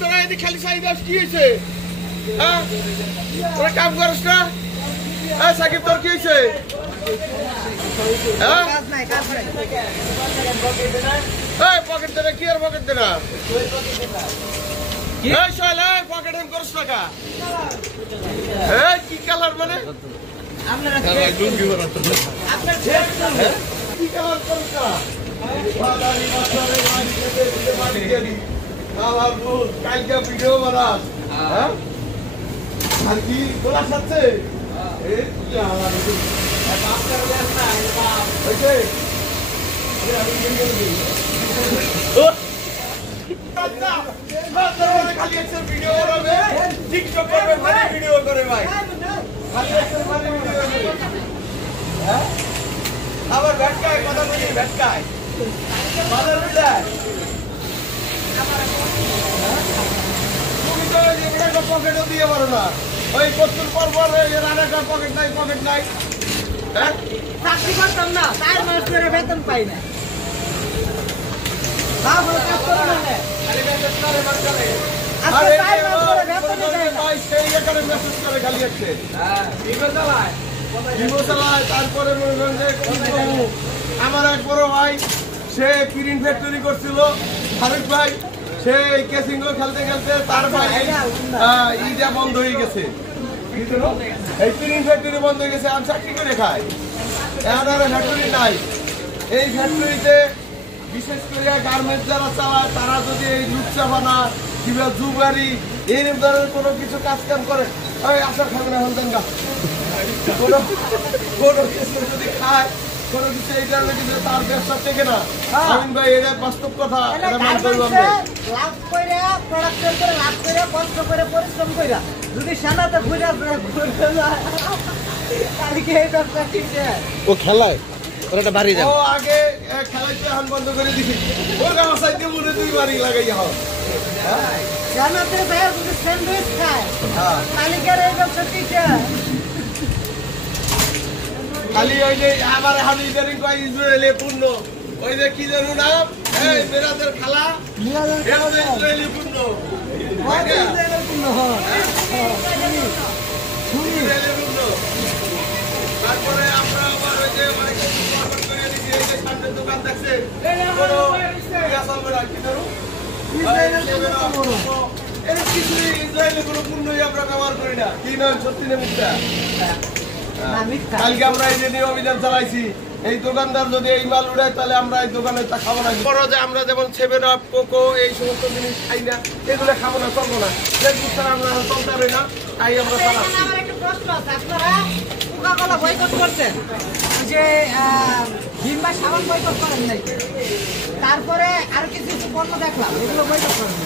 তোরা এদিকে খালি চাইদাস কি হয়েছে? হ্যাঁ তোরা কাম করিস না? হ্যাঁ সাকিব তোর কি হয়েছে? হ্যাঁ পকেট দে না, কি আর পকেট দে না? এই শালা পকেট এম করিস না কা? এই কি কালার মানে? কি কালার করিস না? কালকে ভিডিও বানাস হ্যাঁ আর কি তোলা সাথে আবার ভেটকায় কথা বলি ভেটকায় বাজার বুঝলায় তুমি তো একটা পকেটও দিয়ে পারো না ওই কস্তুর পর রানাটা পকেট নাই হ্যাঁ চাকরি করতাম না 4 মাস ধরে বেতন পাই না খালি মেসেজ করে বাচ্চারে আরে 4 মাস ধরে বেতন দেয় না ভাই সেই এখানে মেসেজ করে খালি আছে হ্যাঁ ভিভো চালায় তারপরে মনে করেন যে আমার এক বড় ভাই সে প্রিন্ট ফ্যাক্টরি করছিল ফারুক ভাই সে কেসিং খেলতে তার ভাই ইটা বন্ধ হয়ে গেছে এই প্রিন্ট ফ্যাক্টরি বন্ধ হয়ে গেছে আর চাকরি করে খায় এখন আর ফ্যাক্টরি নাই এই ফ্যাক্টরিতে বিশেষ করে গার্মেন্টস যারা চালায় তারা যদি এই লুচ্চাপানা কিংবা জুগারি এই ধরনের কোনো কিছু কাজ কাম করে ওই আসার খাবে না হলতেন গা কোনো কিছু যদি খায় কোনো কিছু এই কারণে কিন্তু তার ব্যবসা থেকে না আমিন ভাই এটা বাস্তব কথা এটা মানতে হবে লাভ কইরা প্রোডাকশন করে লাভ কইরা কষ্ট করে পরিশ্রম কইরা যদি সানাতে ঘুরে যায় কালকে এই ব্যবসা ঠিক আছে ও খেলায় ওর একটা বাড়ি যাও ও আগে খেলাইতে এখন বন্ধ করে দিছি ওর গামা সাইতে মনে দুই বাড়ি লাগাই হও সানাতে যায় যদি স্যান্ডউইচ খায় কালকে এই ব্যবসা ঠিক আছে খালি ওই যে আবার এখন ইদারিং কয় ইসরায়েলি পূর্ণ ওই যে কি জানো নাম এই বেরাদের খালা ইসরায়েলি পূর্ণ তারপরে আমরা আবার ওই যে অনেক কিছু করে দিচ্ছি এই যে সামনের দোকান দেখছে ইসরায়েলি কোনো পূর্ণই আমরা ব্যবহার করি না কি নাম সত্যি না মিথ্যা কালকে আমরা এই যে নিয়ে অভিযান চালাইছি এই দোকানদার যদি এই মাল উড়ায় তাহলে আমরা এই দোকানে তা খাবো না বড় যে আমরা যেমন 7 আপ কোকো এই সমস্ত জিনিস খাই না এগুলো খাবো না চলবো না আমরা চলতে পারি না তাই আমরা চালাচ্ছি আমার একটা প্রশ্ন আছে আপনারা কোকা-কোলা বয়কট করছেন যে ভিমবা সাবান বয়কট করেন নাই তারপরে আর কিছু পণ্য দেখলাম এগুলো বয়কট করেন